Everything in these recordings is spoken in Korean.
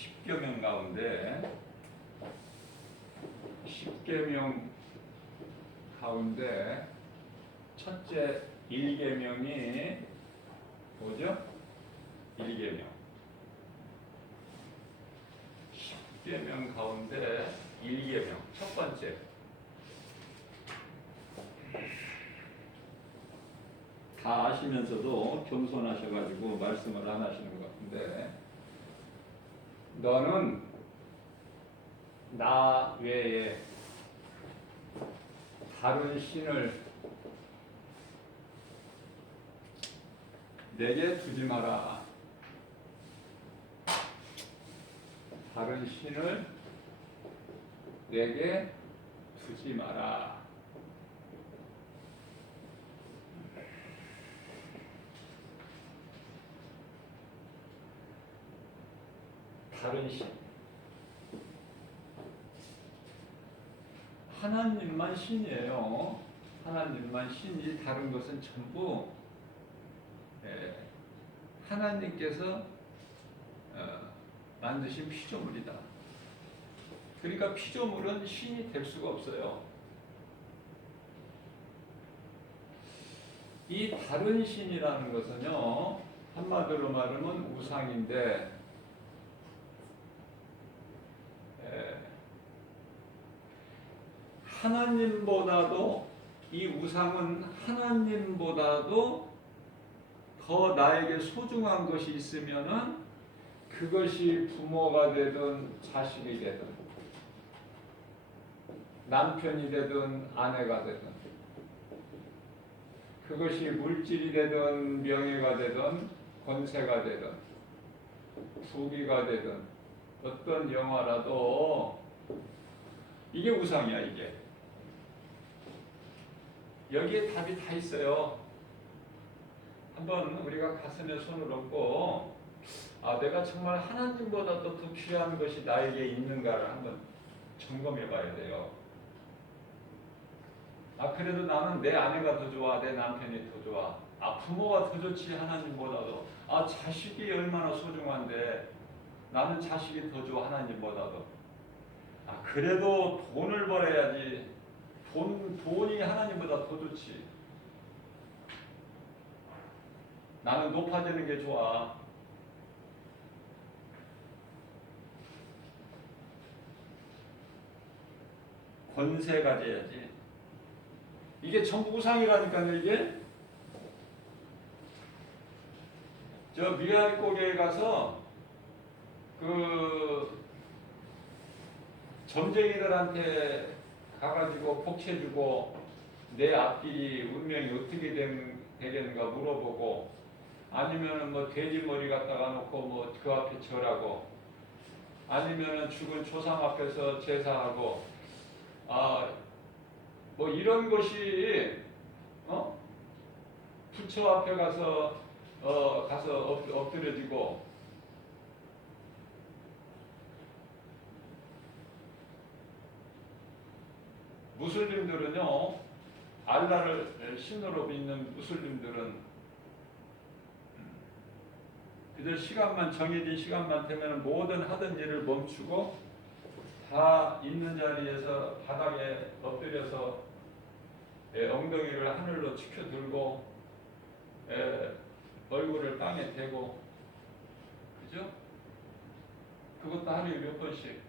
10계명 가운데 10계명 가운데 첫째 1계명이 뭐죠? 1계명. 10계명 가운데 1계명 첫 번째. 다 아시면서도 겸손하셔가지고 말씀을 안 하시는 것 같은데, 너는 나 외에 다른 신을 내게 두지 마라. 다른 신을 내게 두지 마라. 다른 신. 하나님만 신이에요. 하나님만 신이, 다른 것은 전부 하나님께서 만드신 피조물이다. 그러니까 피조물은 신이 될 수가 없어요. 이 다른 신이라는 것은요, 한마디로 말하면 우상인데, 하나님보다도, 이 우상은 하나님보다도 더 나에게 소중한 것이 있으면은 그것이 부모가 되든 자식이 되든 남편이 되든 아내가 되든, 그것이 물질이 되든 명예가 되든 권세가 되든 부귀가 되든 어떤 영화라도 이게 우상이야. 이게 여기에 답이 다 있어요. 한번 우리가 가슴에 손을 얹고, 내가 정말 하나님보다도 더 귀한 것이 나에게 있는가를 한번 점검해 봐야 돼요. 그래도 나는 내 아내가 더 좋아, 내 남편이 더 좋아, 부모가 더 좋지 하나님보다도, 자식이 얼마나 소중한데 나는 자식이 더 좋아 하나님보다도, 그래도 돈을 벌어야지, 돈이 하나님보다 더 좋지, 나는 높아지는 게 좋아. 권세 가져야지. 이게 전부 우상이라니까요. 이게 저 미랄고개에 가서 그 점쟁이들한테 가가지고 복채주고 내 앞길이 운명이 어떻게 되겠는가 물어보고, 아니면은 뭐 돼지 머리 갖다가 놓고 뭐 그 앞에 절하고, 아니면은 죽은 조상 앞에서 제사하고, 뭐 이런 것이 부처 앞에 가서 엎드려지고, 무슬림들은요, 알라를 신으로 믿는 무슬림들은 그저 시간만, 정해진 시간만 되면 모든 하던 일을 멈추고 다 있는 자리에서 바닥에 엎드려서 엉덩이를 하늘로 치켜들고 얼굴을 땅에 대고, 그죠? 그것도 하루에 몇 번씩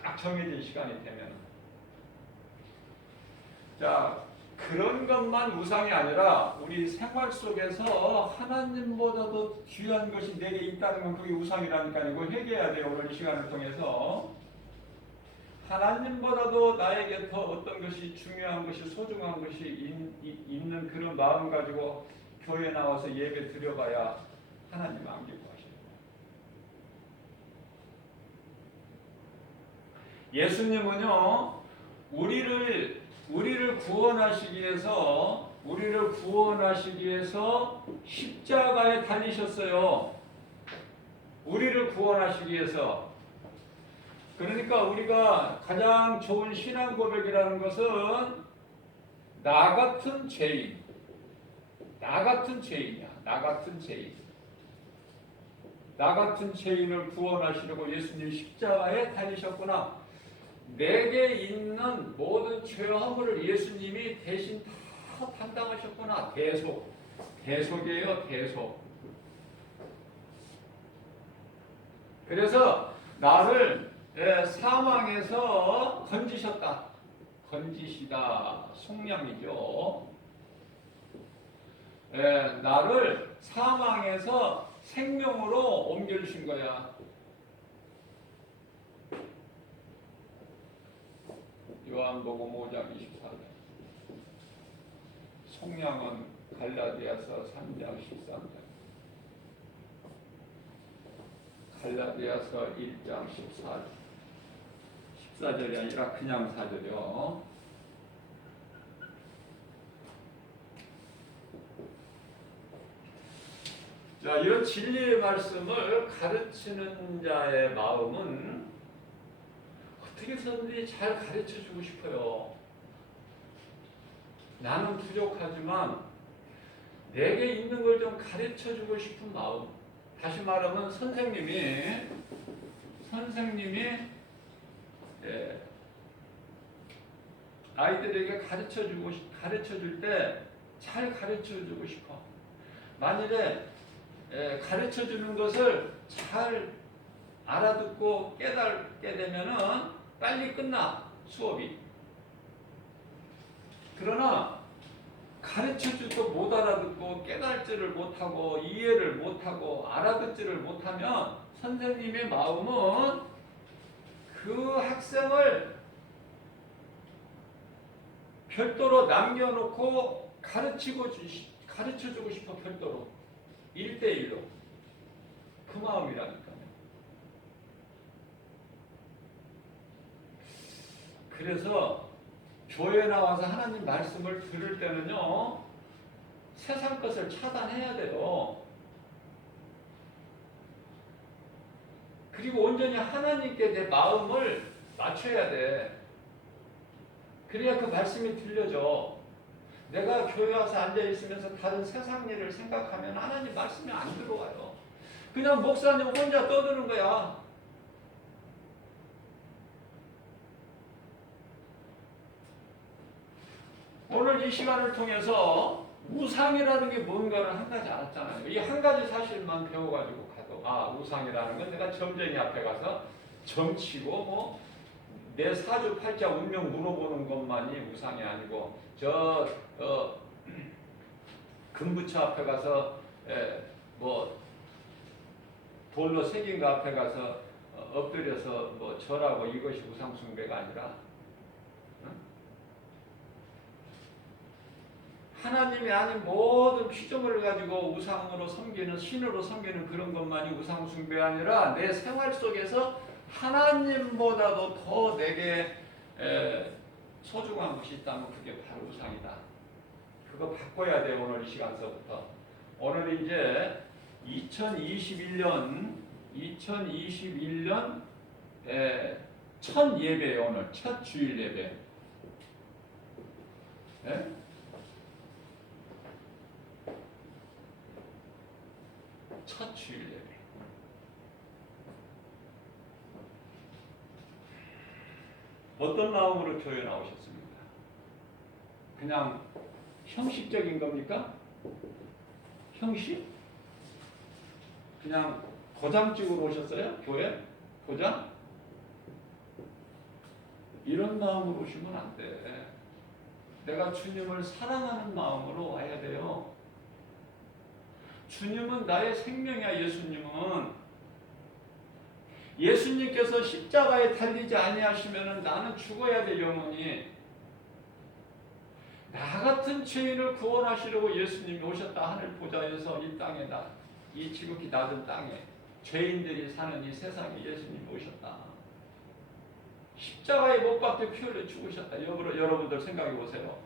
딱 정해진 시간이 되면. 자, 그런 것만 우상이 아니라 우리 생활 속에서 하나님보다도 귀한 것이 내게 있다는 건 그게 우상이라니까요. 이거 회개해야 돼요. 오늘 이 시간을 통해서 하나님보다도 나에게 더 어떤 것이 중요한 것이, 소중한 것이 있는 그런 마음 가지고 교회에 나와서 예배 드려봐야 하나님 안 기뻐하시는 거예요. 예수님은요, 우리를 구원하시기 위해서 십자가에 달리셨어요. 우리를 구원하시기 위해서. 그러니까 우리가 가장 좋은 신앙 고백이라는 것은 나 같은 죄인이야. 나 같은 죄인. 나 같은 죄인을 구원하시려고 예수님 십자가에 달리셨구나. 내게 있는 모든 죄와 허물을 예수님이 대신 다 담당하셨구나. 대속이에요. 대속. 그래서 나를 사망에서 건지셨다. 건지시다. 속량이죠. 나를 사망에서 생명으로 옮겨주신 거야. 요한복음 5장 24절. 속량은 갈라디아서 3장 13절. 갈라디아서 1장 14절이 아니라 그냥 4절이요. 자, 이런 진리의 말씀을 가르치는 자의 마음은 어떻게 해서든지 잘 가르쳐주고 싶어요. 나는 부족하지만 내게 있는 걸 좀 가르쳐주고 싶은 마음. 다시 말하면 선생님이 아이들에게 가르쳐줄 때 잘 가르쳐주고 싶어. 만일에 가르쳐주는 것을 잘 알아듣고 깨닫게 되면은 빨리 끝나 수업이. 그러나 가르쳐줘도 못 알아듣고 깨달지를 못하고 이해를 못하고 알아듣지를 못하면 선생님의 마음은 그 학생을 별도로 남겨놓고 가르쳐주고 싶어. 별도로 1대1로. 그 마음이라니까요. 그래서 교회에 나와서 하나님 말씀을 들을 때는요, 세상 것을 차단해야 돼요. 그리고 온전히 하나님께 내 마음을 맞춰야 돼. 그래야 그 말씀이 들려져. 내가 교회 와서 앉아있으면서 다른 세상 일을 생각하면 하나님 말씀이 안 들어와요. 그냥 목사님 혼자 떠드는 거야. 오늘 이 시간을 통해서 우상이라는 게 뭔가를 한 가지 알았잖아요. 이 한 가지 사실만 배워가지고 가도 우상이라는 건 내가 점쟁이 앞에 가서 점치고 내 사주팔자 운명 물어보는 것만이 우상이 아니고 금부처 앞에 가서 돌로 새긴 거 앞에 가서 엎드려서 절하고 이것이 우상 숭배가 아니라 하나님이 아닌 모든 피조물을 가지고 우상으로 섬기는 신으로 섬기는 그런 것만이 우상 숭배가 아니라 내 생활 속에서 하나님보다도 더 내게 소중한 것이 있다면 그게 바로 우상이다. 그거 바꿔야 돼. 오늘 이 시간서부터. 오늘 이제 2021년 첫 예배예요. 오늘 첫 주일 예배. 네? 첫 주일 예배. 어떤 마음으로 교회 나오셨습니까? 그냥 형식적인 겁니까? 형식? 그냥 도장 찍으러 오셨어요? 교회? 도장? 이런 마음으로 오시면 안 돼. 내가 주님을 사랑하는 마음으로 와야 돼요. 주님은 나의 생명이야. 예수님께서 십자가에 달리지 아니하시면 나는 죽어야 돼. 영원히. 나 같은 죄인을 구원하시려고 예수님이 오셨다. 하늘 보좌에서 이 땅에 이 지극히 낮은 땅에 죄인들이 사는 이 세상에 예수님이 오셨다. 십자가에 못 박혀 피 흘려 죽으셨다. 여러분들 생각해 보세요.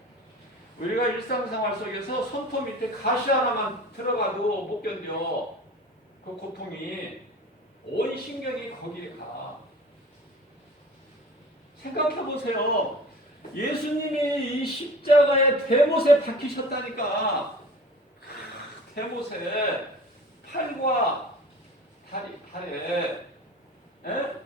우리가 일상생활 속에서 손톱 밑에 가시 하나만 들어가도 못 견뎌. 그 고통이 온 신경이 거기에 가. 생각해 보세요. 예수님이 이 십자가에 대못에 박히셨다니까. 대못에 팔과 파리파리해. 에?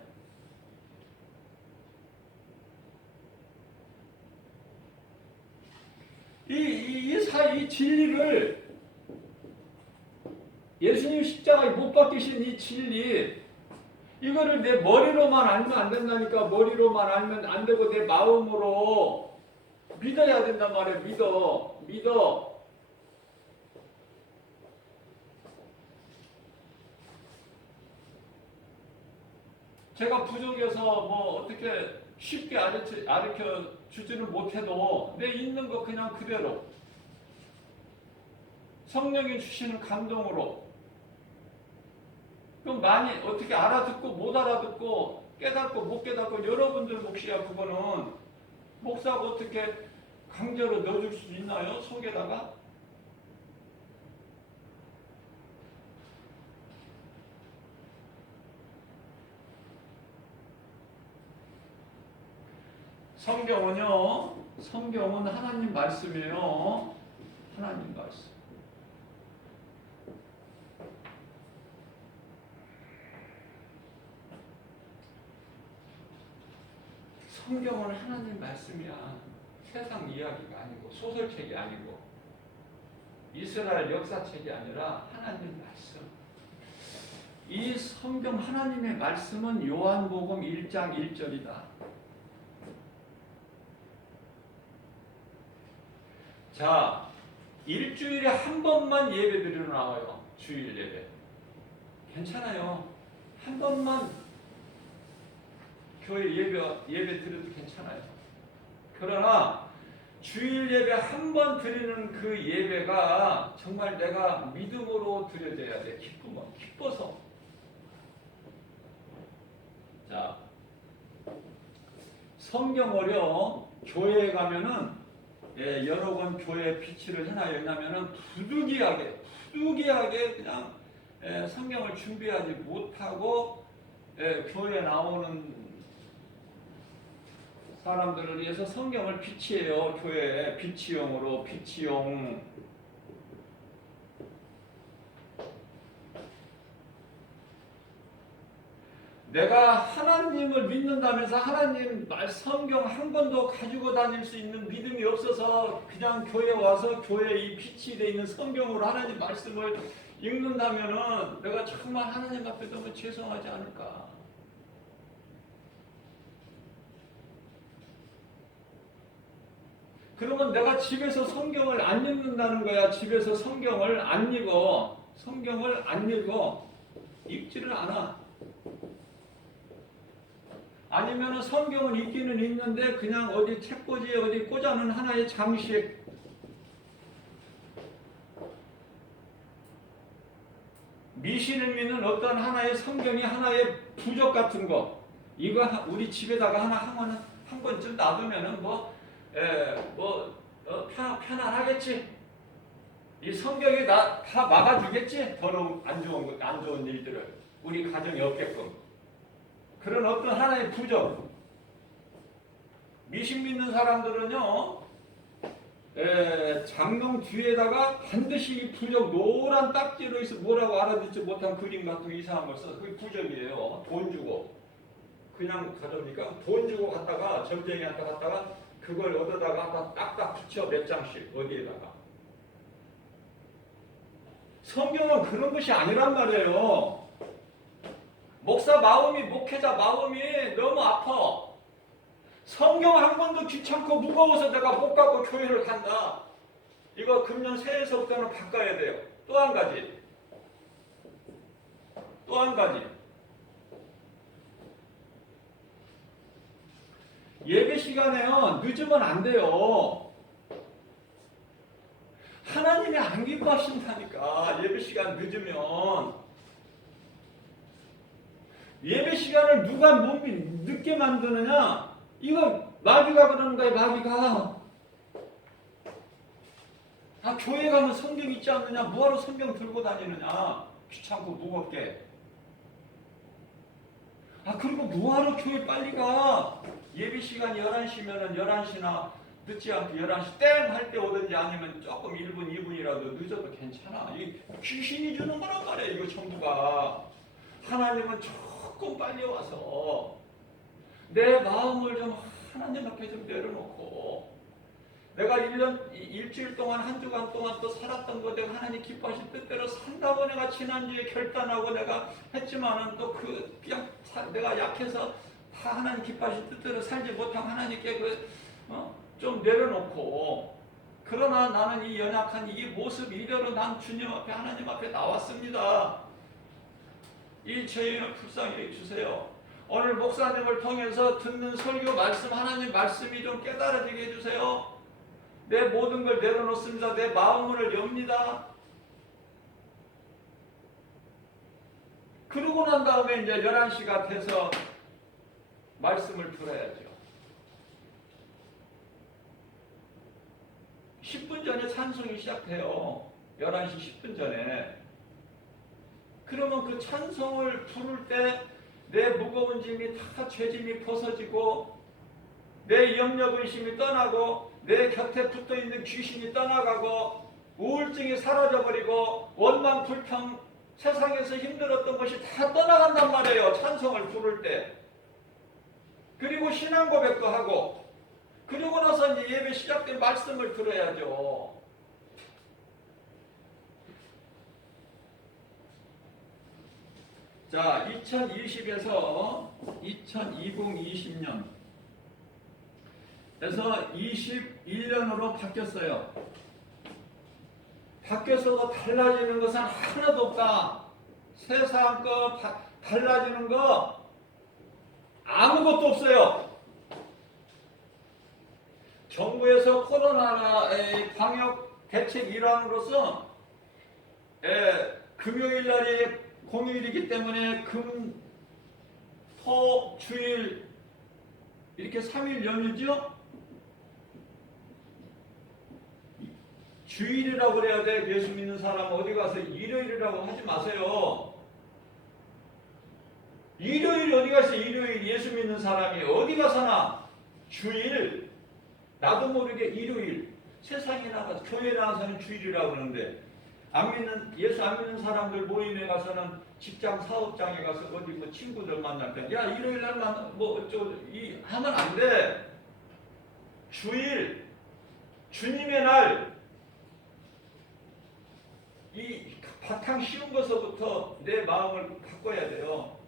이 진리를 예수님 십자가에 못 박히신 이 진리, 이거를 내 머리로만 알면 안 된다니까. 머리로만 알면 안 되고 내 마음으로 믿어야 된단 말이에요. 믿어. 제가 부족해서 뭐 어떻게 쉽게 가르쳐 주지는 못해도 내 있는 거 그냥 그대로 성령이 주시는 감동으로, 그럼 많이 어떻게 알아듣고 못 알아듣고 깨닫고 못 깨닫고 여러분들 몫이야. 그거는 목사가 어떻게 강제로 넣어줄 수 있나요? 속에다가? 성경은 하나님 말씀이에요. 하나님 말씀. 성경은 하나님 말씀이야. 세상 이야기가 아니고 소설책이 아니고 이스라엘 역사책이 아니라 하나님 말씀. 이 성경 하나님의 말씀은 요한복음 1장 1절이다. 자, 일주일에 한 번만 예배 드리러 나와요. 주일 예배. 괜찮아요. 한 번만 교회 예배 드려도 괜찮아요. 그러나 주일 예배 한 번 드리는 그 예배가 정말 내가 믿음으로 드려져야 돼. 기뻐서. 자, 성경어려 교회에 가면은 여러 번 교회 비치를 해놔요. 왜냐면은 부득이하게 그냥 성경을 준비하지 못하고 교회에 나오는 사람들을 위해서 성경을 비치해요. 교회에 비치용. 내가 하나님을 믿는다면서 하나님 성경 한 권도 가지고 다닐 수 있는 믿음이 없어서 그냥 교회에 와서 교회에 이 비치되어 있는 성경으로 하나님 말씀을 읽는다면은 내가 정말 하나님 앞에 너무 죄송하지 않을까. 그러면 내가 집에서 성경을 안 읽는다는 거야. 집에서 성경을 안 읽어. 읽지를 않아. 아니면은 성경은 읽기는 읽는데 그냥 어디 책꽂이에 어디 꽂아놓은 하나의 장식. 미신을 믿는 어떤 하나의 성경이 하나의 부적 같은 거. 이거 우리 집에다가 한 권쯤 놔두면은 편안하겠지. 이 성경이 다 막아주겠지. 더러운 안 좋은 일들을 우리 가정에 없게끔. 그런 어떤 하나의 부적. 미신 믿는 사람들은요, 장롱 뒤에다가 반드시 이 부적 노란 딱지로 있어 뭐라고 알아듣지 못한 그림 같은 이상한 걸 써. 그게 부적이에요. 돈 주고. 그냥 가져오니까 돈 주고 갔다가 점쟁이한테 갔다가 그걸 얻어다가 딱딱 붙여 몇 장씩 어디에다가. 성경은 그런 것이 아니란 말이에요. 목회자 마음이 너무 아파. 성경 한 권도 귀찮고 무거워서 내가 못 가고 교회를 간다. 이거 금년 새해서부터는 바꿔야 돼요. 또 한 가지. 예배 시간에요. 늦으면 안 돼요. 하나님이 안 기뻐하신다니까. 예배 시간 늦으면. 예배 시간을 누가 늦게 만드느냐? 이거 마귀가 그러는 거야. 마귀가. 교회 가면 성경 있지 않느냐? 뭐하러 성경 들고 다니느냐? 귀찮고 무겁게. 그리고 뭐하러 교회 빨리 가? 예배 시간이 11시면은 11시나 늦지 않게 11시 땡 할 때 오든지 아니면 조금 1분, 2분이라도 늦어도 괜찮아. 이 귀신이 주는 거란 말이야. 이거 전부가. 하나님은 조금 빨리 와서 내 마음을 좀 하나님 앞에 좀 내려놓고 내가 일주일 동안 한 주간 동안 또 살았던 거 내가 하나님 기뻐하실 뜻대로 산다고 내가 지난주에 결단하고 내가 했지만은 또 그냥 내가 약해서 다 하나님 기뻐하실 뜻대로 살지 못하고 하나님께 좀 내려놓고 그러나 나는 이 연약한 이 모습 이대로 난 주님 앞에 하나님 앞에 나왔습니다. 이 죄인을 불쌍히 해주세요. 오늘 목사님을 통해서 듣는 설교 말씀 하나님 말씀이 좀 깨달아지게 해주세요. 내 모든 걸 내려놓습니다. 내 마음을 엽니다. 그러고 난 다음에 이제 11시가 돼서 말씀을 들어야죠. 10분 전에 찬송이 시작돼요. 11시 10분 전에. 그러면 그 찬송을 부를 때 내 무거운 짐이 다 죄짐이 벗어지고 내 염려근심이 떠나고 내 곁에 붙어있는 귀신이 떠나가고 우울증이 사라져버리고 원망 불평 세상에서 힘들었던 것이 다 떠나간단 말이에요. 찬송을 부를 때. 그리고 신앙 고백도 하고 그리고 나서 이제 예배 시작된 말씀을 들어야죠. 자, 2020에서 2020년 에서 21년으로 바뀌었어요. 바뀌어서도 달라지는 것은 하나도 없다. 세상 거 달라지는 거 아무것도 없어요. 정부에서 코로나의 방역 대책 일환으로서 금요일 날이 공휴일이기 때문에 금, 토, 주일 이렇게 3일 연휴죠? 주일이라고 그래야 돼. 예수 믿는 사람 어디 가서 일요일이라고 하지 마세요. 일요일 어디 가서 일요일 예수 믿는 사람이 어디 가서나 주일 나도 모르게 일요일 세상에 나가서 교회 나가서는 주일이라고 그러는데 예수 안 믿는 사람들 모임에 가서는 직장 사업장에 가서 어디 뭐 친구들 만날 때 야 일요일 날만 뭐 어쩌고 하면 안 돼. 주일 주님의 날 이 바탕 씌운 것서부터 내 마음을 바꿔야 돼요.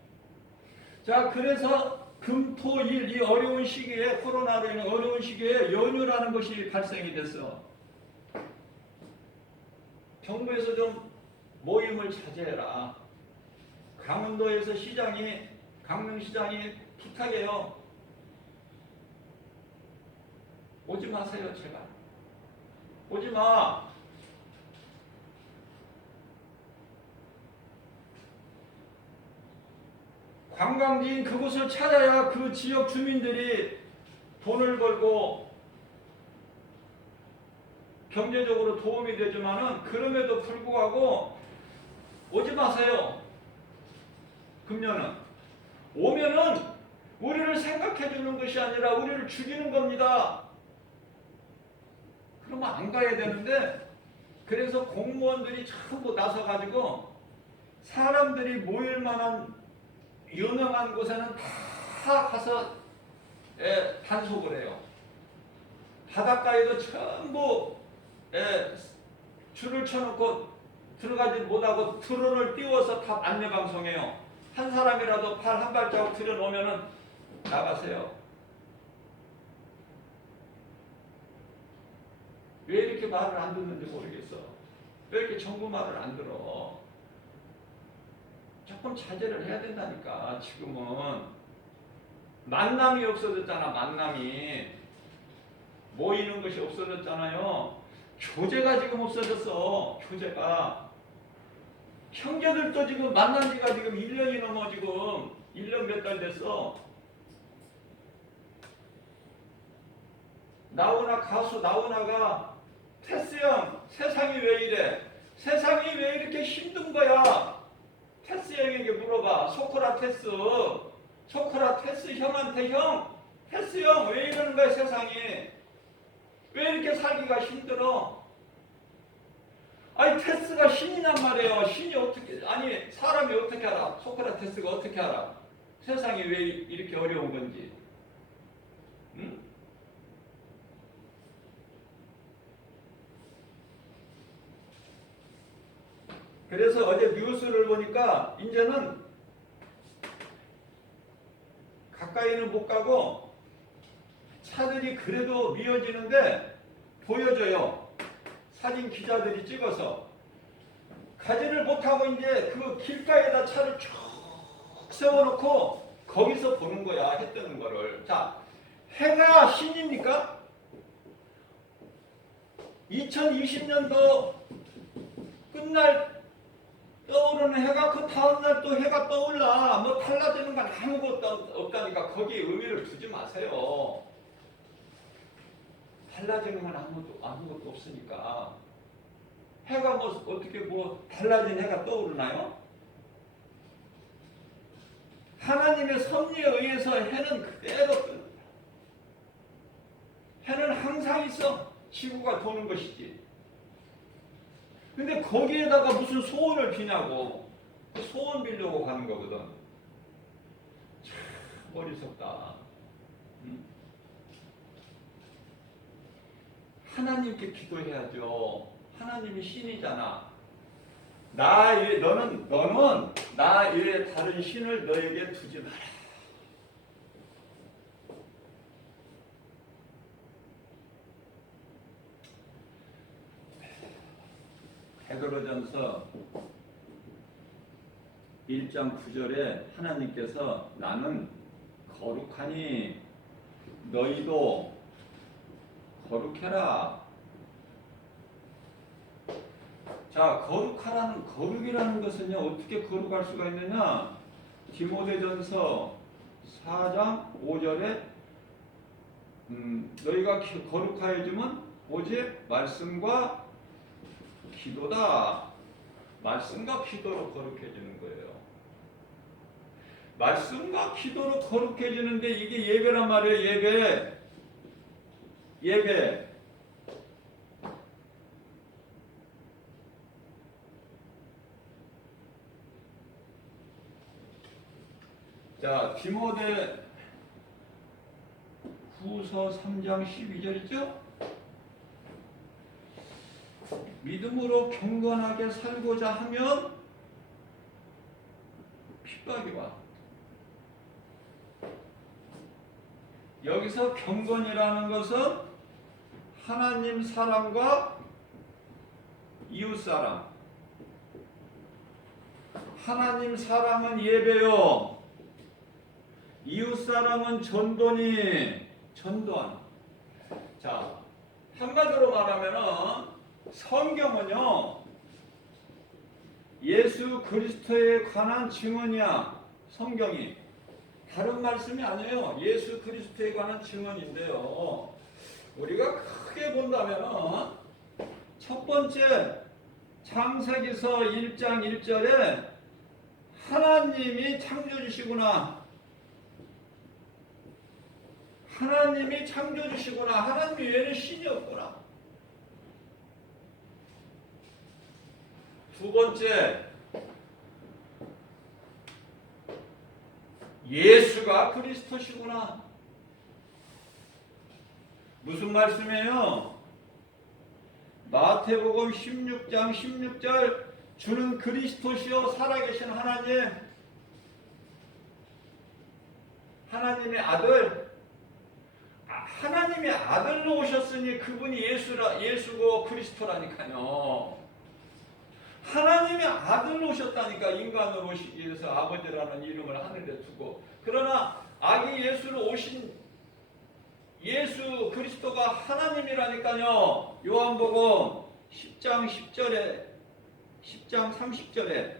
자, 그래서 금토일 이 어려운 시기에 코로나로 인한 어려운 시기에 연휴라는 것이 발생이 됐어. 정부에서 좀 모임을 자제해라. 강원도에서 강릉시장이 부탁해요. 오지 마세요, 제발. 오지 마. 관광지인 그곳을 찾아야 그 지역 주민들이 돈을 벌고 경제적으로 도움이 되지만은 그럼에도 불구하고 오지 마세요. 금년은 오면은 우리를 생각해 주는 것이 아니라 우리를 죽이는 겁니다. 그러면 안 가야 되는데 그래서 공무원들이 전부 나서가지고 사람들이 모일 만한 유명한 곳에는 다 가서 단속을 해요. 바닷가에도 전부 줄을 쳐놓고 들어가지 못하고 드론을 띄워서 다 안내 방송해요. 한 사람이라도 팔 한 발자국 들여놓으면은 나가세요. 왜 이렇게 말을 안 듣는지 모르겠어. 왜 이렇게 정부 말을 안 들어? 조금 자제를 해야 된다니까. 지금은 만남이 없어졌잖아. 만남이 모이는 것이 없어졌잖아요. 교제가 지금 없어졌어. 교제가 형제들도 지금 만난 지가 지금 1년이 넘어. 지금 1년 몇 달 됐어. 가수 나훈아가 테스 형 세상이 왜 이래? 세상이 왜 이렇게 힘든 거야? 테스 형에게 물어봐. 소크라테스 형한테 테스 형 왜 이러는 거야 세상이? 왜 이렇게 살기가 힘들어? 아니 테스가 신이란 말이에요. 신이 어떻게 아니 사람이 어떻게 알아? 소크라테스가 어떻게 알아? 세상이 왜 이렇게 어려운 건지. 응? 그래서 어제 뉴스를 보니까 이제는 가까이는 못 가고 차들이 그래도 미어지는데 보여줘요. 사진 기자들이 찍어서. 가지를 못하고 이제 그 길가에다 차를 쭉 세워놓고 거기서 보는 거야. 해 뜨는 거를. 자, 해가 신입니까? 2020년도 끝날 떠오르는 해가 그 다음날 또 해가 떠올라. 뭐 달라지는 건 아무것도 없다니까 거기에 의미를 두지 마세요. 달라지는 건 아무것도 없으니까. 해가 뭐 어떻게 뭐 달라진 해가 떠오르나요? 하나님의 섭리에 의해서 해는 그대로 뜹니다. 해는 항상 있어. 지구가 도는 것이지. 근데 거기에다가 무슨 소원을 비냐고. 그 소원 빌려고 가는 거거든. 참 어리석다. 응? 하나님께 기도해야죠. 하나님이 신이잖아. 너는 나 외에 다른 신을 너에게 두지 마라. 베드로전서 1장 9절에 하나님께서 나는 거룩하니 너희도 거룩해라. 자, 거룩이라는 것은요, 어떻게 거룩할 수가 있느냐? 디모데전서 4장 5절에 너희가 거룩하여지면 오직 말씀과 기도다. 말씀과 기도로 거룩해지는 거예요. 말씀과 기도로 거룩해지는데 이게 예배란 말이에요. 예배. 자, 디모데 후서 3장 12절이죠? 믿음으로 경건하게 살고자 하면 핍박이 와. 여기서 경건이라는 것은 하나님 사랑과 이웃 사랑. 하나님 사랑은 예배요. 이웃 사랑은 전도한. 자, 한마디로 말하면은 성경은요, 예수 그리스도에 관한 증언이야. 성경이. 다른 말씀이 아니에요. 예수 그리스도에 관한 증언인데요. 우리가 크게 본다면은 첫 번째 창세기서 1장 1절에 하나님이 창조주시구나. 하나님이 창조주시구나. 하나님 외에는 신이 없구나. 두 번째, 예수가 그리스도시구나. 무슨 말씀이에요? 마태복음 16장 16절 주는 그리스도시요 살아계신 하나님, 하나님의 아들, 하나님의 아들로 오셨으니 그분이 예수고 그리스도라니까요. 하나님의 아들로 오셨다니까. 인간으로 오시기 위해서 아버지라는 이름을 하늘에 두고. 그러나 아기 예수로 오신 예수 그리스도가 하나님이라니까요. 요한복음 10장 10절에 10장 30절에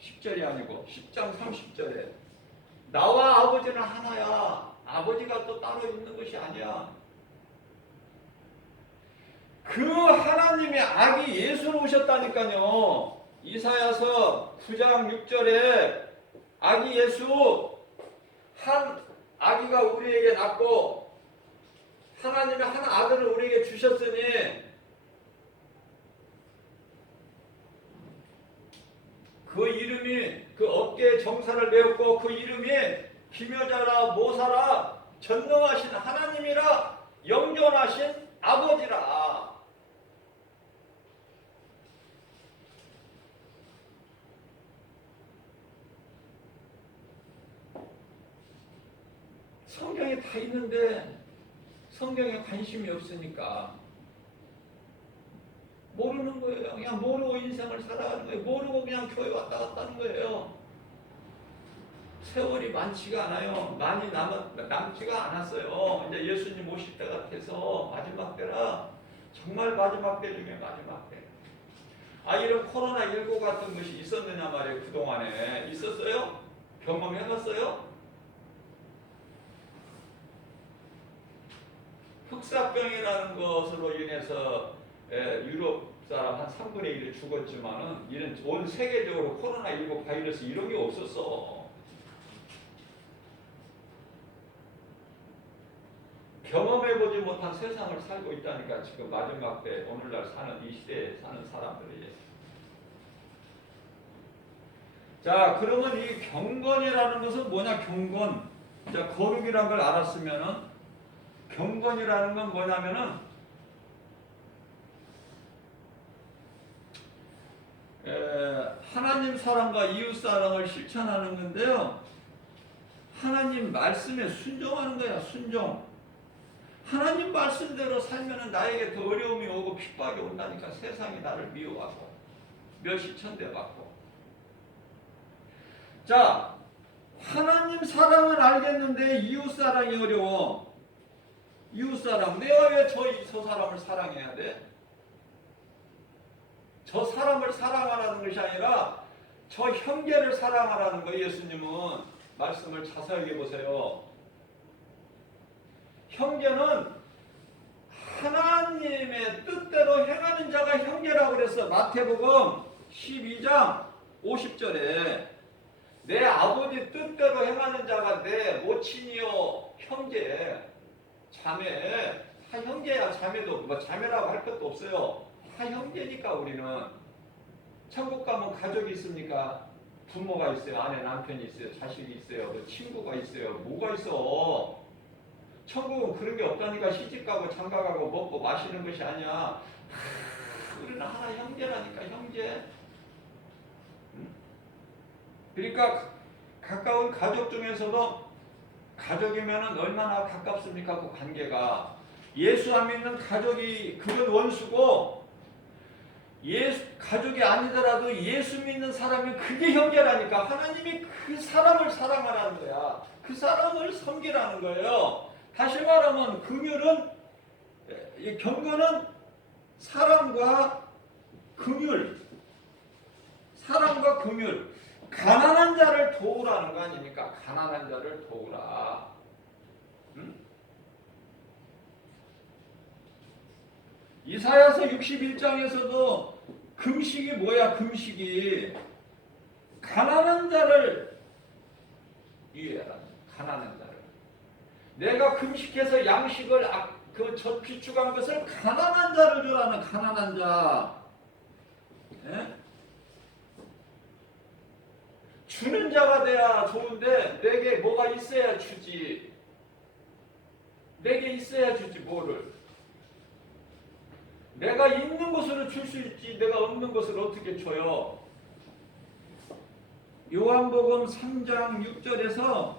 10절이 아니고 10장 30절에 나와 아버지는 하나야. 아버지가 또 따로 있는 것이 아니야. 그 하나님의 아기 예수로 오셨다니까요. 이사야서 9장 6절에 아기 예수, 한 아기가 우리에게 낳고 하나님의 한 아들을 우리에게 주셨으니 병사를 메었고 그 이름이 기묘자라 모사라 전능하신 하나님이라 영존하신 아버지라. 성경에 다 있는데 성경에 관심이 없으니까 모르는 거예요. 그냥 모르고 인생을 살아가는 거예요. 모르고 그냥 교회 왔다 갔다 하는 거예요. 세월이 많지가 않아요. 많이 남지가 않았어요. 이제 예수님 오실 때가 돼서 마지막 때라 정말 마지막 때 중에 마지막 때. 이런 코로나19 같은 것이 있었느냐 말이에요. 그동안에 있었어요? 경험해봤어요? 흑사병이라는 것으로 인해서 유럽 사람 한 3분의 1이 죽었지만은 이런 온 세계적으로 코로나19 바이러스 이런 게 없었어. 경험해보지 못한 세상을 살고 있다니까 지금 마지막 때 오늘날 사는 이 시대에 사는 사람들이. 자, 그러면 이 경건이라는 것은 뭐냐? 경건. 자, 거룩이라는 걸 알았으면은 경건이라는 건 뭐냐면은 하나님 사랑과 이웃 사랑을 실천하는 건데요. 하나님 말씀에 순종하는 거야. 순종. 하나님 말씀대로 살면은 나에게 더 어려움이 오고 핍박이 온다니까. 세상이 나를 미워하고 멸시천대받고. 자, 하나님 사랑은 알겠는데 이웃 사랑이 어려워. 이웃 사랑. 내가 왜 저 사람을 사랑해야 돼? 저 사람을 사랑하라는 것이 아니라 저 형제를 사랑하라는 거예요. 예수님은 말씀을 자세하게 보세요. 형제는 하나님의 뜻대로 행하는 자가 형제라고 그랬어. 마태복음 12장 50절에 내 아버지 뜻대로 행하는 자가 내 모친이요 형제 자매. 다 형제야. 자매도 뭐 자매라고 할 것도 없어요. 다 형제니까. 우리는 천국 가면 가족이 있습니까? 부모가 있어요. 아내 남편이 있어요. 자식이 있어요. 뭐 친구가 있어요. 뭐가 있어. 천국은 그런 게 없다니까. 시집가고 장가가고 먹고 마시는 것이 아니야. 우리는 하나 형제라니까. 형제. 그러니까 가까운 가족 중에서도 가족이면 얼마나 가깝습니까? 그 관계가. 예수 안 믿는 가족이 그건 원수고, 가족이 아니더라도 예수 믿는 사람이 그게 형제라니까. 하나님이 그 사람을 사랑하라는 거야. 그 사람을 섬기라는 거예요. 다시 말하면 경건은 사랑과 긍휼, 사랑과 긍휼. 가난한 자를 도우라는 거 아닙니까? 가난한 자를 도우라. 응? 이사야서 61장에서도 금식이 뭐야? 금식이 가난한 자를 위해라. 가난한 자를. 내가 금식해서 양식을 비축한 것을 가난한 자를 주라는. 가난한 자. 예? 주는 자가 돼야 좋은데 내게 뭐가 있어야 주지. 내게 있어야 주지. 뭐를. 내가 있는 것으로 줄 수 있지 내가 없는 것을 어떻게 줘요. 요한복음 3장 6절에서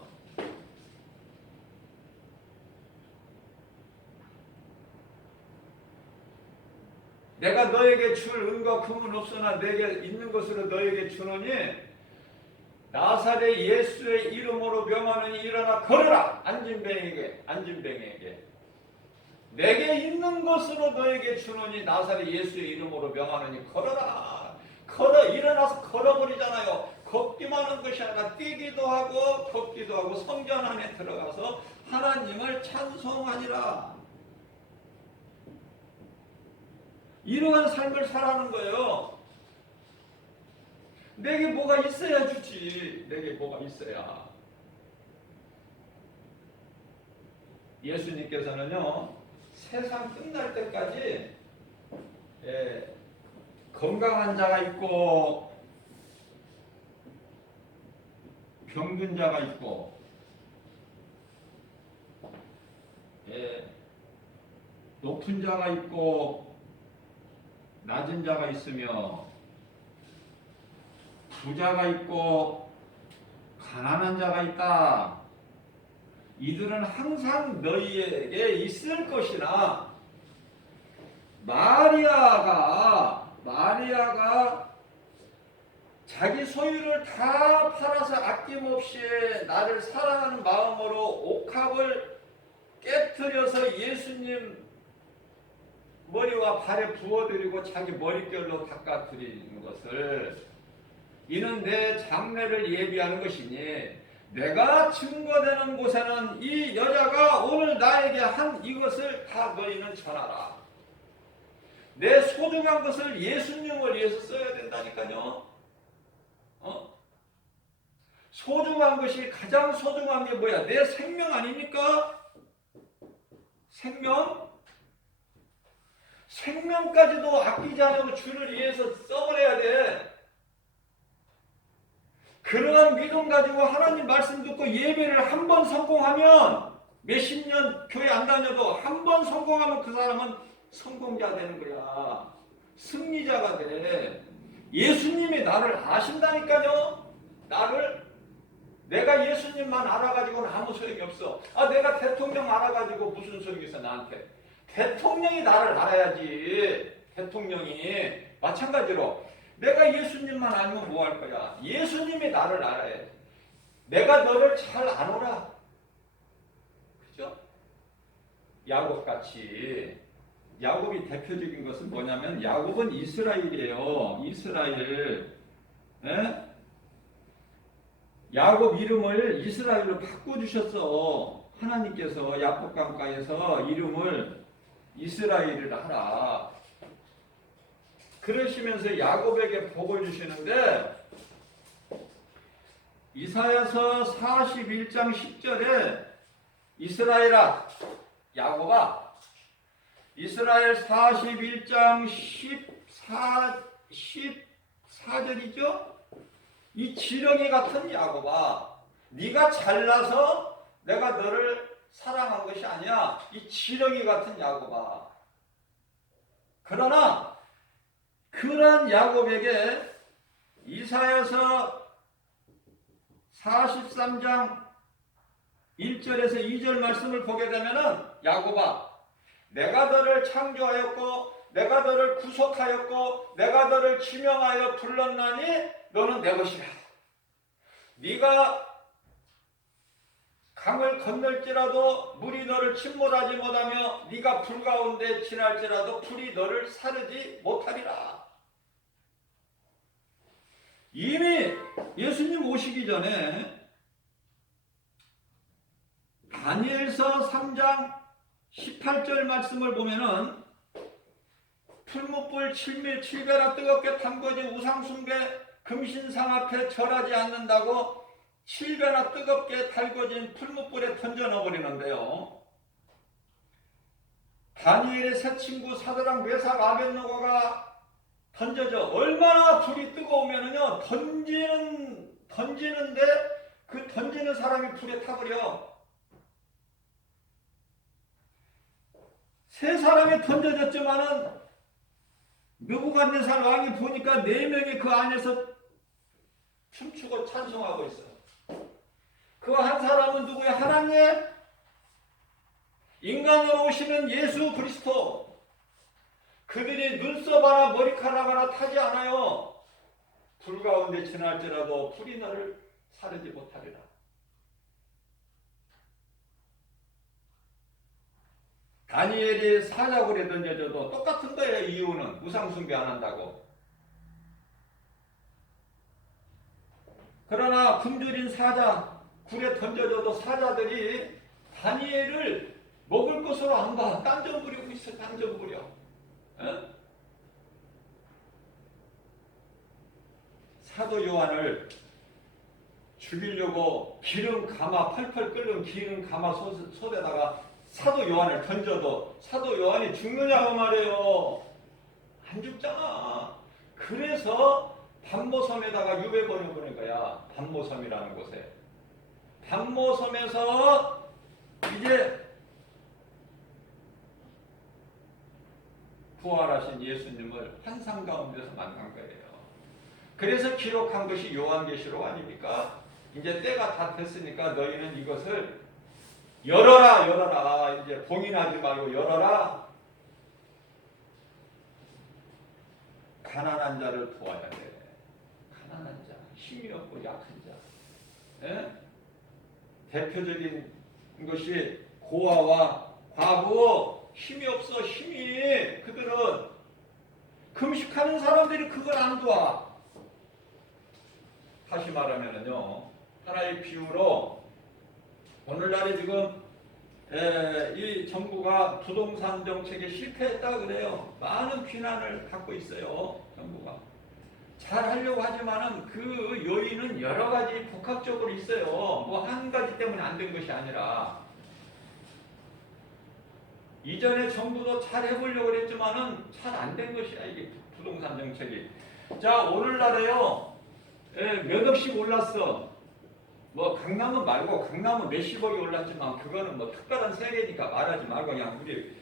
내가 너에게 줄 은과 금은 없으나 내게 있는 것으로 너에게 주노니 나사렛 예수의 이름으로 명하노니 일어나 걸어라. 안진뱅에게 내게 있는 것으로 너에게 주노니 나사렛 예수의 이름으로 명하노니 걸어라. 일어나서 걸어버리잖아요. 걷기만 하는 것이 아니라 뛰기도 하고 걷기도 하고 성전 안에 들어가서 하나님을 찬송하니라. 이러한 삶을 살아가는 거예요. 내게 뭐가 있어야 주지. 내게 뭐가 있어야. 예수님께서는요, 세상 끝날 때까지 건강한 자가 있고 병든 자가 있고, 예, 높은 자가 있고 낮은 자가 있으며 부자가 있고 가난한 자가 있다. 이들은 항상 너희에게 있을 것이나 마리아가 자기 소유를 다 팔아서 아낌없이 나를 사랑하는 마음으로 옥합을 깨트려서 예수님 머리와 발에 부어드리고 자기 머릿결로 닦아드리는 것을, 이는 내 장례를 예비하는 것이니 내가 증거되는 곳에는 이 여자가 오늘 나에게 한 이것을 다 너희는 전하라. 내 소중한 것을 예수님을 위해서 써야 된다니까요. 소중한 것이, 가장 소중한 게 뭐야? 내 생명 아닙니까? 생명까지도 아끼지 않고 주를 위해서 써버려야 돼. 그러한 믿음 가지고 하나님 말씀 듣고 예배를 한 번 성공하면, 몇십 년 교회 안 다녀도 한 번 성공하면 그 사람은 성공자 되는 거야. 승리자가 돼. 예수님이 나를 아신다니까요. 내가 예수님만 알아가지고는 아무 소용이 없어. 내가 대통령 알아가지고 무슨 소용이 있어 나한테. 대통령이 나를 알아야지. 대통령이. 마찬가지로 내가 예수님만 알면 뭐 할 거야. 예수님이 나를 알아야지. 내가 너를 잘 아노라. 그죠? 야곱같이. 야곱이 대표적인 것은 뭐냐면, 야곱은 이스라엘이에요. 이스라엘. 에? 야곱 이름을 이스라엘로 바꿔주셨어. 하나님께서 야곱 강가에서 이름을 이스라엘이라 하라. 그러시면서 야곱에게 복을 주시는데, 이사야서 41장 10절에 이스라엘아, 야곱아, 이스라엘 41장 14절이죠? 이 지렁이 같은 야곱아, 네가 잘나서 내가 너를 사랑한 것이 아니야. 이 지렁이 같은 야곱아. 그러나 그런 야곱에게 이사야서 43장 1절에서 2절 말씀을 보게 되면은, 야곱아, 내가 너를 창조하였고 내가 너를 구속하였고 내가 너를 지명하여 불렀나니 너는 내 것이라. 네가 강을 건널지라도 물이 너를 침몰하지 못하며 네가 불 가운데 지날지라도 불이 너를 사르지 못하리라. 이미 예수님 오시기 전에 다니엘서 3장 18절 말씀을 보면은, 풀무불 7배나 뜨겁게 담궈진 우상숭배 금신상 앞에 절하지 않는다고 7배나 뜨겁게 달궈진 풀무불에 던져 넣어버리는데요. 다니엘의 세 친구 사드락, 메삭, 아벳느고가 던져져 얼마나 불이 뜨거우면은요, 던지는데 그 던지는 사람이 불에 타버려. 세 사람이 던져졌지만은 느부갓네살 왕이 보니까 4명이 그 안에서 춤추고 찬송하고 있어요. 그 한 사람은 누구야? 하나님, 인간으로 오시는 예수 그리스도. 그들이 눈썹 하나 머리카락 하나 타지 않아요. 불 가운데 지날지라도 불이 너를 사르지 못하리라. 다니엘이 사자굴에 던져져도 똑같은 거예요. 이유는 우상숭배 안 한다고. 그러나 굶주린 사자 굴에 던져져도 사자들이 다니엘을 먹을 것으로 안 봐. 딴 점 부리고 있어. 딴 점 부려. 사도 요한을 죽이려고 기름 가마, 펄펄 끓는 기름 가마 솥에다가 사도 요한을 던져도 사도 요한이 죽느냐고 말해요. 안 죽잖아. 그래서 반모섬에다가 유배 보내보낸 거야. 반모섬이라는 곳에. 반모섬에서 이제 부활하신 예수님을 환상 가운데서 만난 거예요. 그래서 기록한 것이 요한계시록 아닙니까? 이제 때가 다 됐으니까 너희는 이것을 열어라, 열어라. 이제 봉인하지 말고 열어라. 가난한 자를 도와야 돼. 가난한 자, 힘이 없고 약한 자. 예? 대표적인 것이 고아와 과부, 힘이 없어, 힘이. 그들은 금식하는 사람들이 그걸 안 도와. 다시 말하면은요, 하나의 비유로 오늘날에 지금 이 정부가 부동산 정책에 실패했다 그래요. 많은 비난을 받고 있어요. 정부가 잘 하려고 하지만은 그 요인은 여러 가지 복합적으로 있어요. 뭐 한 가지 때문에 안 된 것이 아니라 이전에 정부도 잘 해보려고 그랬지만은 잘 안 된 것이야, 이게 부동산 정책이. 자, 오늘날에요, 몇 억씩 올랐어. 뭐 강남은 말고, 강남은 몇십억이 올랐지만 그거는 뭐 특별한 세계니까 말하지 말고 그냥 우리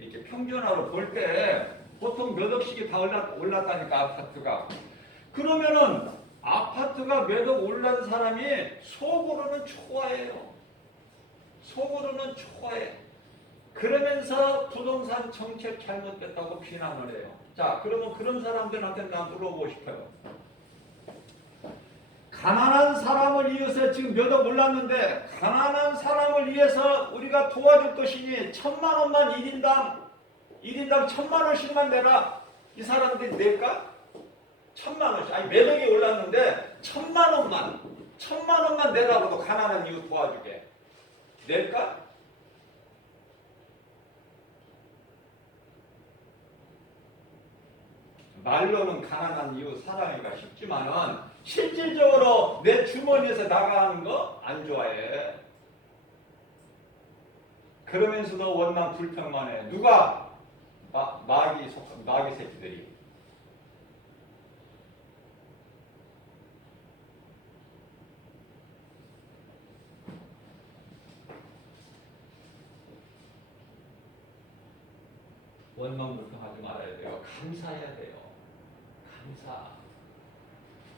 이렇게 평균화로 볼 때 보통 몇 억씩이 다 올랐다니까, 아파트가. 그러면은 아파트가 몇 억 올란 사람이 속으로는 좋아해요. 속으로는 좋아해. 그러면서 부동산 정책 잘못됐다고 비난을 해요. 자, 그러면 그런 사람들한테 난 물어보고 싶어요. 가난한 사람을 위해서 지금 몇 억 올랐는데, 가난한 사람을 위해서 우리가 도와줄 것이니 1,000만 원만 1인당 1,000만 원씩만 내라. 이 사람들이 낼까? 1,000만 원씩. 아니 몇 억이 올랐는데 1,000만 원만 내라고도 가난한 이웃 도와주게. 낼까? 말로는 가난한 이웃 사랑하기가 쉽지만은 실질적으로 내 주머니에서 나가는 거 안 좋아해. 그러면서도 원망 불평만 해. 누가? 마귀 새끼들이. 원망 불평하지 말아야 돼요. 감사해야 돼요. 감사.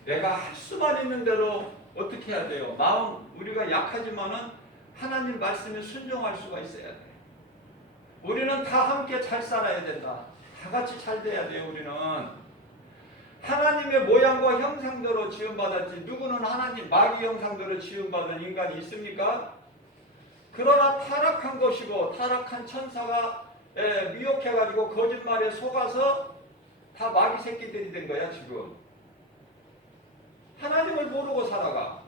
내가 할 수만 있는 대로 어떻게 해야 돼요? 마음, 우리가 약하지만은 하나님 말씀에 순종할 수가 있어야 돼. 우리는 다 함께 잘 살아야 된다. 다 같이 잘 돼야 돼요. 우리는 하나님의 모양과 형상대로 지음받았지, 누구는 하나님 마귀 형상대로 지음받은 인간이 있습니까? 그러나 타락한 것이고, 타락한 천사가 미혹해가지고 거짓말에 속아서 다 마귀 새끼들이 된 거야. 지금 하나님을 모르고 살아가.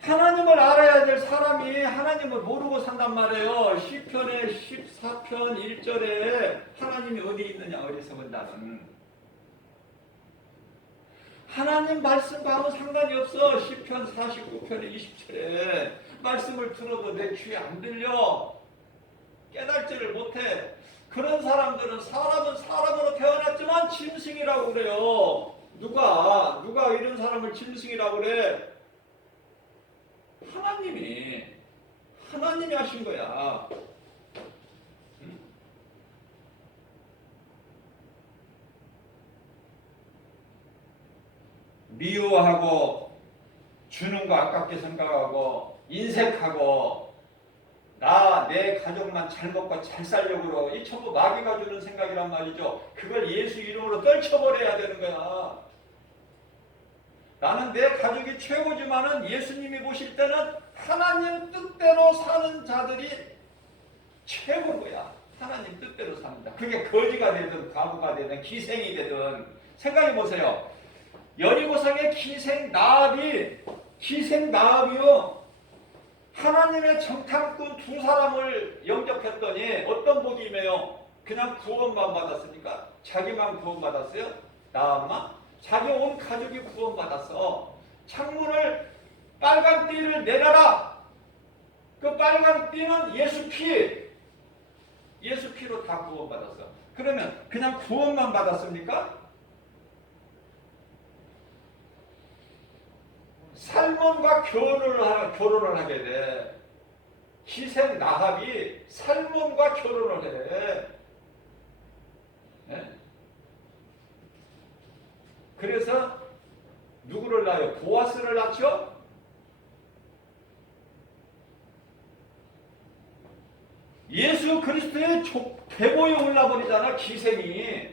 하나님을 알아야 될 사람이 하나님을 모르고 산단 말이에요. 시편의 14편 1절에 하나님이 어디 있느냐, 어리석은 자는. 하나님 말씀과는 상관이 없어. 시편 49편의 20절에 말씀을 들어도 내 귀에 안 들려. 깨달지를 못해. 그런 사람들은 사람은 사람으로 태어났지만 짐승이라고 그래요. 누가 이런 사람을 짐승이라고 그래? 하나님이 하신 거야. 미워하고 주는 거 아깝게 생각하고 인색하고 내 가족만 잘 먹고 잘 살려고 그러고, 이 전부 마귀가 주는 생각이란 말이죠. 그걸 예수 이름으로 떨쳐버려야 되는 거야. 나는 내 가족이 최고지만은 예수님이 보실 때는 하나님 뜻대로 사는 자들이 최고인 거야. 하나님 뜻대로 사는 자. 그게 거지가 되든 과부가 되든 기생이 되든 생각해 보세요. 여리고성의 기생나합이요. 하나님의 정탐꾼 두 사람을 영접했더니 어떤 복이 임해요? 그냥 구원만 받았습니까? 자기만 구원받았어요? 나합만? 자기 온 가족이 구원받았어. 창문을 빨간 띠를 내려라. 그 빨간 띠는 예수 피로 다 구원받았어. 그러면 그냥 구원만 받았습니까? 살몬과 결혼을 하게 돼. 기생 나합이 살몬과 결혼을 해. 네? 그래서 누구를 낳아요? 보아스를 낳죠? 예수 그리스도의 계보에 올라버리잖아, 기생이.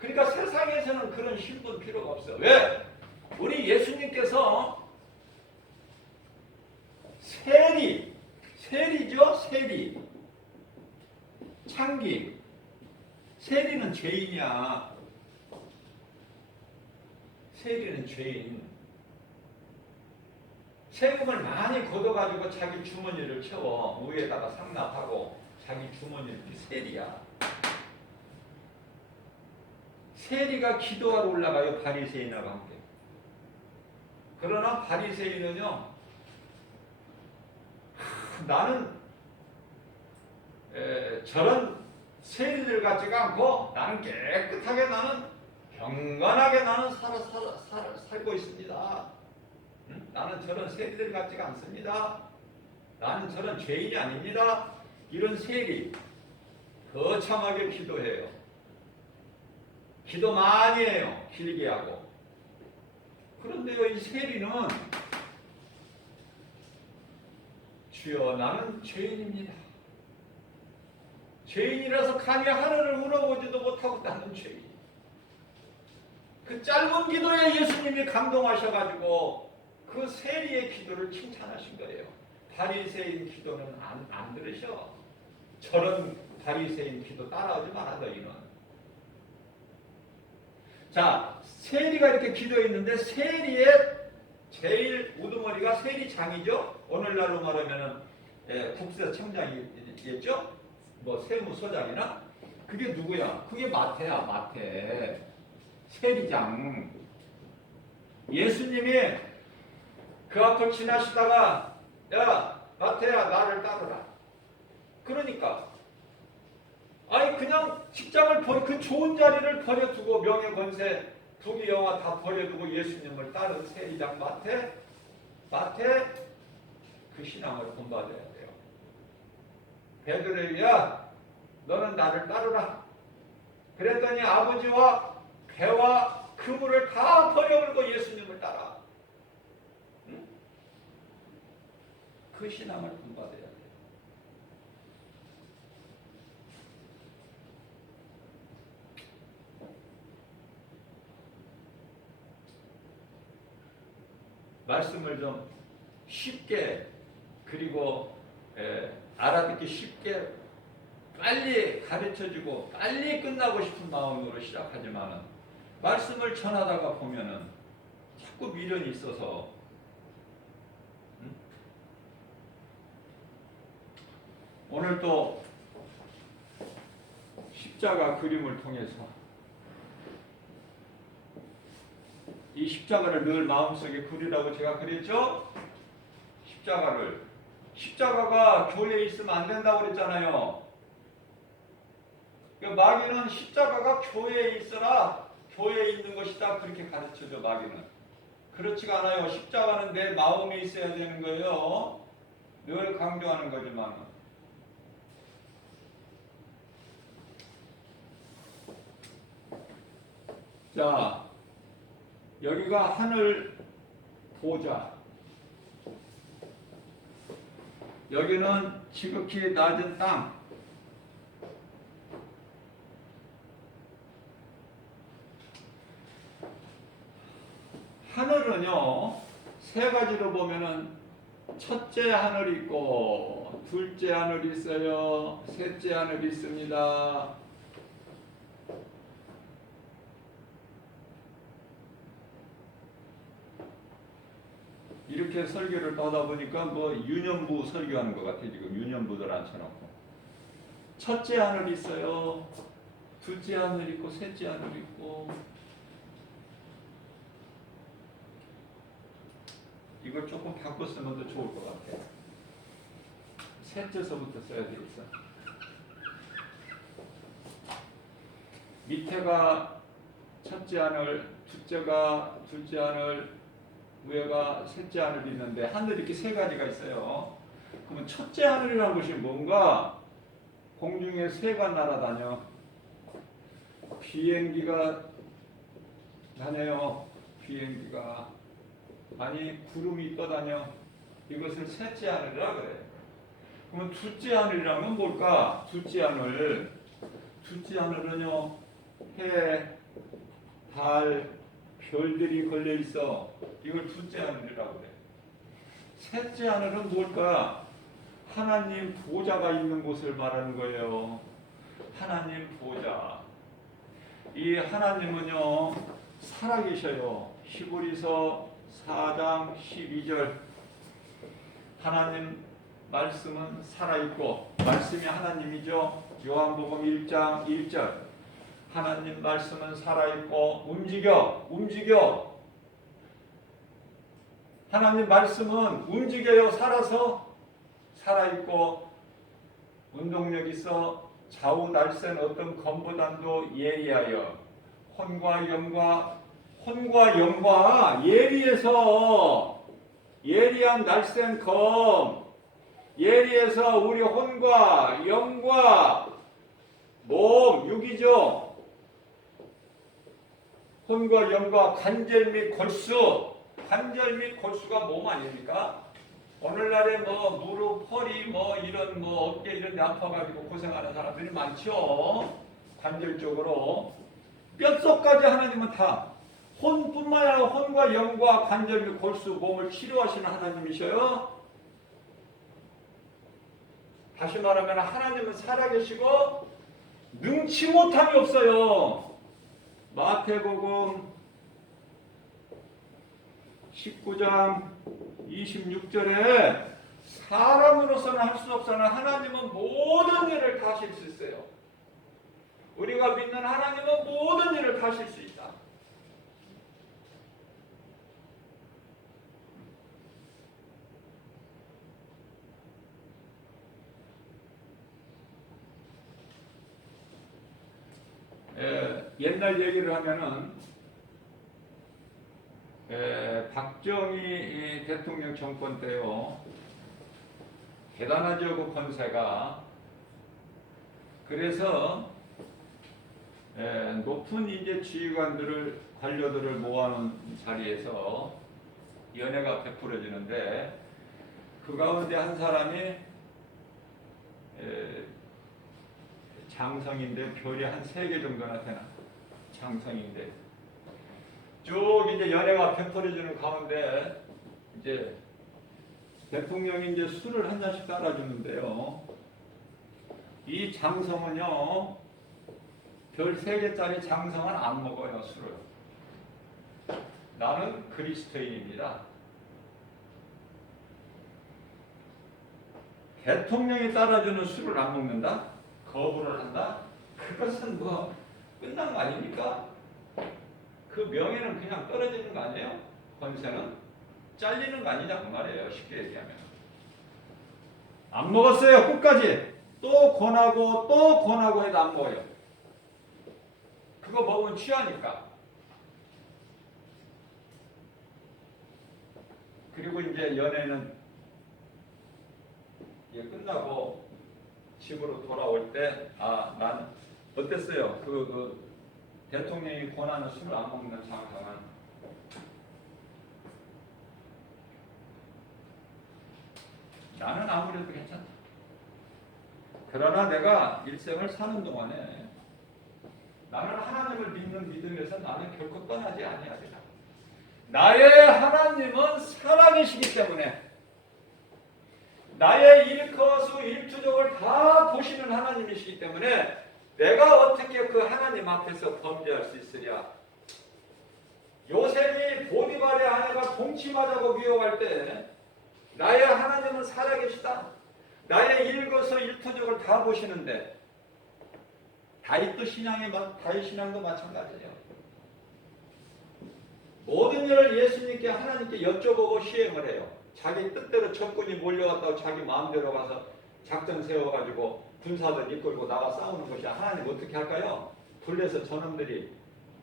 그러니까 세상에서는 그런 신분 필요가 없어. 왜? 우리 예수님께서 세리죠? 세리. 창기. 세리는 죄인이야. 세리는 죄인. 세금을 많이 걷어가지고 자기 주머니를 채워. 위에다가 상납하고 자기 주머니를 세리야. 세리가 기도하러 올라가요. 바리새인하고 함께. 그러나 바리새인은요. 나는 저런 세리들 같지가 않고 나는 깨끗하게 나는 경건하게 나는 살고 있습니다. 응? 나는 저런 세리들 같지가 않습니다. 나는 저런 죄인이 아닙니다. 이런 세리 거창하게 기도해요. 기도 많이 해요. 길게 하고. 그런데요, 이 세리는 주여 나는 죄인입니다. 죄인이라서 감히 하늘을 우러보지도 못하고 나는 죄인. 그 짧은 기도에 예수님이 감동하셔가지고 그 세리의 기도를 칭찬하신 거예요. 바리새인 기도는 안 들으셔. 저런 바리새인 기도 따라오지 마라 너희는. 자, 세리가 이렇게 기도했는데 세리의 제일 우두머리가 세리장이죠. 오늘날로 말하면은 국세청장이겠죠. 뭐 세무서장이나 그게 누구야? 그게 마태야. 마태. 세리장. 예수님이 그 앞을 지나시다가 야 마태야 나를 따르라. 그러니까 아니 그냥 직장을 그 좋은 자리를 버려두고 명예 권세 부귀 영화 다 버려두고 예수님을 따른 세리장 마태 그 신앙을 본받아야 돼요. 베드로야 너는 나를 따르라. 그랬더니 아버지와 배와 그물을 다 버려버리고 예수님을 따라. 응? 그 신앙을 본받아야 돼요. 말씀을 좀 쉽게 그리고 알아듣기 쉽게 빨리 가르쳐주고 빨리 끝나고 싶은 마음으로 시작하지만은 말씀을 전하다가 보면은 자꾸 미련이 있어서 오늘 또 십자가 그림을 통해서 이 십자가를 늘 마음속에 그리라고 제가 그랬죠? 십자가가 교회에 있으면 안 된다고 그랬잖아요. 마귀는 십자가가 교회에 있어라 교회에 있는 것이다 그렇게 가르쳐줘. 마귀는 그렇지가 않아요. 십자가는 내 마음에 있어야 되는 거예요. 늘 강조하는 거지만 자 여기가 하늘 보좌, 여기는 지극히 낮은 땅. 하늘은요 세 가지로 보면은 첫째 하늘이 있고 둘째 하늘이 있어요. 셋째 하늘이 있습니다. 이렇게 설교를 하다 보니까 뭐 유년부 설교하는 것 같아. 지금 유년부들 앉혀놓고 첫째 하늘이 있어요. 둘째 하늘 있고 셋째 하늘 있고. 이걸 조금 바꿔 쓰면 더 좋을 것 같아. 셋째서부터 써야 되겠어. 밑에가 첫째 하늘, 둘째가 둘째 하늘, 위에가 셋째 하늘이 있는데 하늘이 이렇게 세 가지가 있어요. 그러면 첫째 하늘이라는 것이 뭔가? 공중에 새가 날아다녀. 비행기가 다녀요. 비행기가. 아니 구름이 떠다녀. 이것을 셋째 하늘이라 그래. 그러면 둘째 하늘이라면 뭘까? 둘째 하늘. 둘째 하늘은요. 해, 달, 별들이 걸려 있어. 이걸 둘째 하늘이라고 그래. 셋째 하늘은 뭘까? 하나님 보좌가 있는 곳을 말하는 거예요. 하나님 보좌. 이 하나님은요 살아계셔요. 히브리서 4장 12절. 하나님 말씀은 살아있고, 말씀이 하나님이죠. 요한복음 1장 1절. 하나님 말씀은 살아있고 움직여. 하나님 말씀은 움직여요. 살아있고 운동력 있어. 좌우 날쌘 어떤 검보단도 예리하여. 혼과 영과 예리해서, 예리한 날쌘 검, 예리해서 우리 혼과 영과 몸, 육이죠. 혼과 영과 관절 및 골수. 관절 및 골수가 몸 아닙니까? 오늘날에 무릎, 허리, 이런 어깨 이런 데 아파가지고 고생하는 사람들이 많죠. 관절적으로. 뼛속까지 하나님은 다 혼뿐만 아니라 혼과 영과 관절 및 골수, 몸을 치료하시는 하나님이셔요. 다시 말하면 하나님은 살아계시고 능치 못함이 없어요. 마태복음 19장 26절에 사람으로서는 할 수 없으나 하나님은 모든 일을 다 하실 수 있어요. 우리가 믿는 하나님은 모든 일을 다 하실 수 있다. 옛날 얘기를 하면은 박정희 대통령 정권 때요. 대단하죠, 그 권세가. 그래서 높은 이제 지휘관들을, 관료들을 모아놓은 자리에서 연회가 베풀어지는데, 그 가운데 한 사람이 장성인데 별이 한 3개 정도나 되나? 장성인데 쭉 이제 연회가 베풀어지는 가운데 이제 대통령이 이제 술을 한 잔씩 따라주는데요. 이 장성은요, 별 3개짜리 장성은 안 먹어요, 술을. 나는 그리스도인입니다. 대통령이 따라주는 술을 안 먹는다? 거부를 한다? 그것은 끝난 거 아닙니까? 그 명예는 그냥 떨어지는 거 아니에요? 권세는 잘리는 거 아니냐 그 말이에요. 쉽게 얘기하면. 안 먹었어요. 끝까지. 또 권하고 해도 안 먹어요. 그거 먹으면 취하니까. 그리고 이제 연애는 이게 끝나고 집으로 돌아올 때, 난 어땠어요? 그 대통령이 권하는 술을 안 먹는 장상은. 나는 아무래도 괜찮다. 그러나 내가 일생을 사는 동안에 나는 하나님을 믿는 믿음에서 나는 결코 떠나지 아니하리라. 나의 하나님은 살아계시기 때문에, 나의 일거수 일투족을 다 보시는 하나님이시기 때문에 내가 어떻게 그 하나님 앞에서 범죄할 수 있으랴. 요셉이 보디발의 아내가 동침하자고 미혹할 때 나의 하나님은 살아계시다. 나의 일거수 일투족을 다 보시는데, 다윗 신앙도 마찬가지예요. 모든 일을 예수님께, 하나님께 여쭤보고 시행을 해요. 자기 뜻대로 적군이 몰려갔다고 자기 마음대로 가서 작전 세워가지고 군사들 이끌고 나가 싸우는 것이 하나님 어떻게 할까요? 블레셋 저놈들이,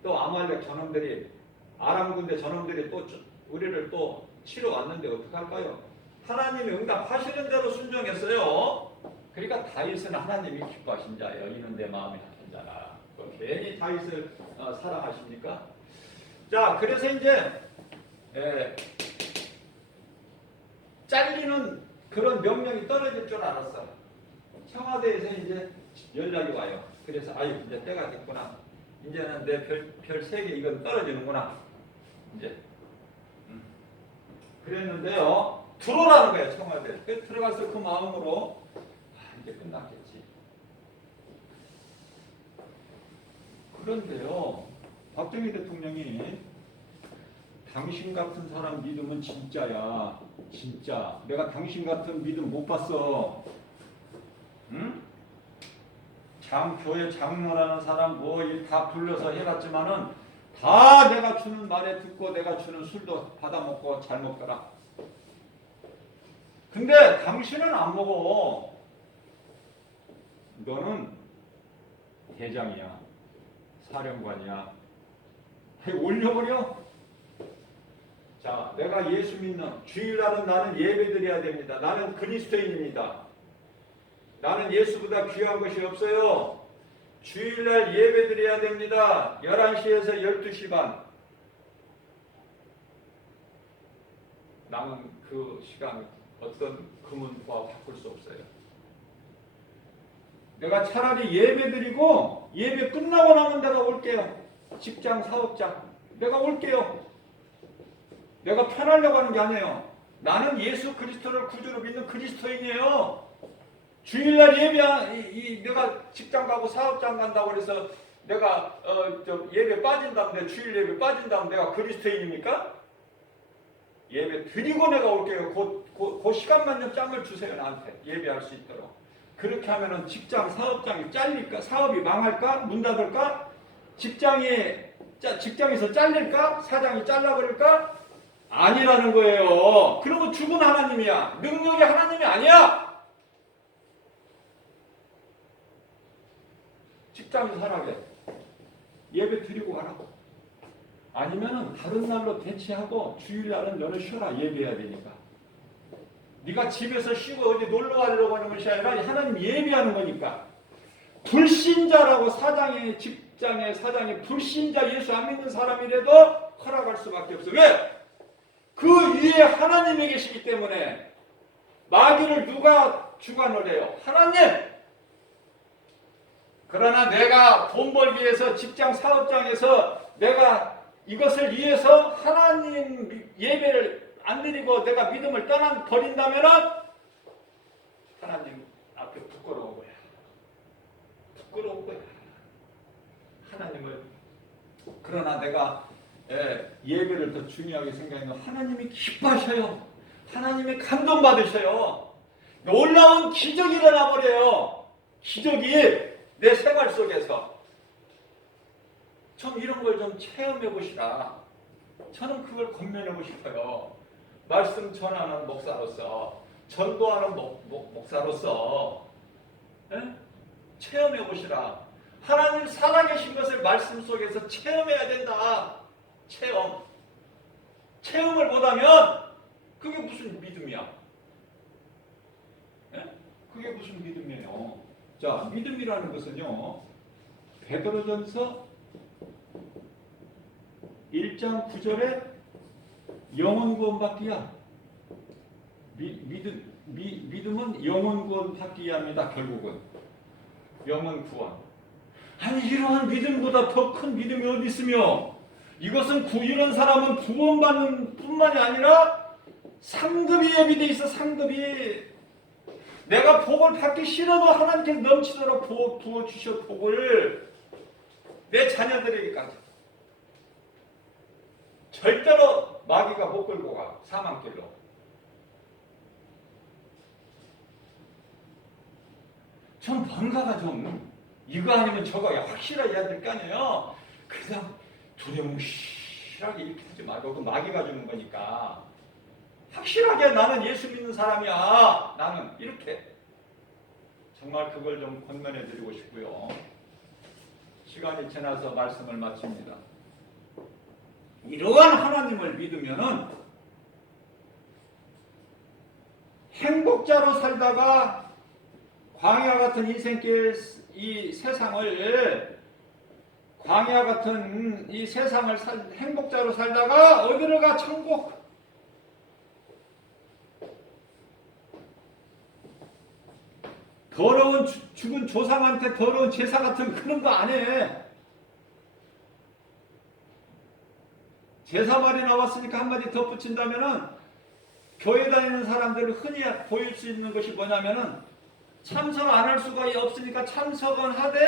또 아말렉 저놈들이, 아람 군대 저놈들이 또 우리를 또 치러 왔는데 어떡할까요? 하나님이 응답하시는 대로 순종했어요. 그러니까 다윗은 하나님이 기뻐하신 자예요. 이는 내 마음에 합한 자라. 괜히 다윗을 사랑하십니까? 자, 그래서 이제 잘리는 그런 명령이 떨어질 줄 알았어. 청와대에서 이제 연락이 와요. 그래서 아유 이제 때가 됐구나. 이제는 내 별 3개 이건 떨어지는구나. 이제 그랬는데요. 들어오라는 거예요. 청와대. 들어가서 그 마음으로 이제 끝났겠지. 그런데요. 박정희 대통령이 당신 같은 사람 믿으면 진짜야. 진짜. 내가 당신 같은 믿음 못 봤어. 응? 교회 장로라는 사람 뭐 다 불러서 해봤지만은 다 내가 주는 말에 듣고 내가 주는 술도 받아먹고 잘 먹더라. 근데 당신은 안 먹어. 너는 대장이야. 사령관이야. 올려버려. 자, 내가 예수 믿는 주일날은 나는 예배드려야 됩니다. 나는 그리스도인입니다. 나는 예수보다 귀한 것이 없어요. 주일날 예배드려야 됩니다. 11시에서 12시 반. 나는 그 시간 어떤 금은과 바꿀 수 없어요. 내가 차라리 예배드리고 예배 끝나고 나면 내가 올게요. 직장 사업장 내가 올게요. 내가 편하려고 하는 게 아니에요. 나는 예수 그리스도를 구주로 믿는 그리스도인이에요. 주일날 내가 직장 가고 사업장 간다고 그래서 내가 예배 빠진다면 주일 예배 빠진다면 내가 그리스도인입니까? 예배 드리고 내가 올게요. 그 시간만 좀 짬을 주세요. 나한테 예배할 수 있도록. 그렇게 하면은 직장 사업장이 잘릴까? 사업이 망할까? 문 닫을까? 직장에서 잘릴까? 사장이 잘라버릴까? 아니라는 거예요. 그러면 죽은 하나님이야. 능력이 하나님이 아니야. 직장에서 하라게. 예배 드리고 가라고. 아니면은 다른 날로 대체하고 주일날은 너는 쉬어라. 예배해야 되니까. 네가 집에서 쉬고 어디 놀러 가려고 하는 것이 아니라 하나님 예배하는 거니까. 불신자라고 직장의 사장이 불신자 예수 안 믿는 사람이라도 허락할 수밖에 없어. 왜? 그 위에 하나님이 계시기 때문에. 마귀를 누가 주관을 해요? 하나님! 그러나 내가 돈 벌기 위해서 직장 사업장에서 내가 이것을 위해서 하나님 예배를 안 드리고 내가 믿음을 버린다면 하나님 앞에 부끄러운 거야. 부끄러운 거야. 하나님을. 그러나 내가 예배를 더 중요하게 생각하면 하나님이 기뻐하셔요. 하나님이 감동받으셔요. 놀라운 기적이 일어나 버려요. 기적이 내 생활 속에서. 좀 이런 걸 좀 체험해 보시라. 저는 그걸 건면하고 싶어요. 말씀 전하는 목사로서, 전도하는 목사로서 체험해 보시라. 하나님 살아계신 것을 말씀 속에서 체험해야 된다. 체험을 못하면 그게 무슨 믿음이야? 그게 무슨 믿음이에요? 자, 믿음이라는 것은요, 베드로전서 1장 9절에 영혼 구원 받기야. 믿음은 영혼 구원 받기 합니다. 결국은 영혼 구원. 아니 이러한 믿음보다 더 큰 믿음이 어디 있으며, 이것은 이런 사람은 구원받는 뿐만이 아니라 상급이 예비돼 있어. 상급이. 내가 복을 받기 싫어도 하나님께서 넘치도록 부어주셔. 복을 내 자녀들에게까지. 절대로 마귀가 못 끌고 가. 사망길로. 좀 뭔가가 좀 이거 아니면 저거 확실하게 해야 될 거 아니에요. 그냥 두려움실하게 이렇게 하지 말고 그 마귀가 주는 거니까 확실하게 나는 예수 믿는 사람이야. 나는 이렇게. 정말 그걸 좀 권면해 드리고 싶고요. 시간이 지나서 말씀을 마칩니다. 이러한 하나님을 믿으면은 행복자로 살다가 광야 같은 인생길 이 세상을 광야 같은 이 세상을 행복자로 살다가 어디를 가? 천국. 더러운 죽은 조상한테 더러운 제사 같은 그런 거 안 해. 제사 말이 나왔으니까 한마디 덧붙인다면은 교회 다니는 사람들을 흔히 보일 수 있는 것이 뭐냐면은 참석 안 할 수가 없으니까 참석은 하되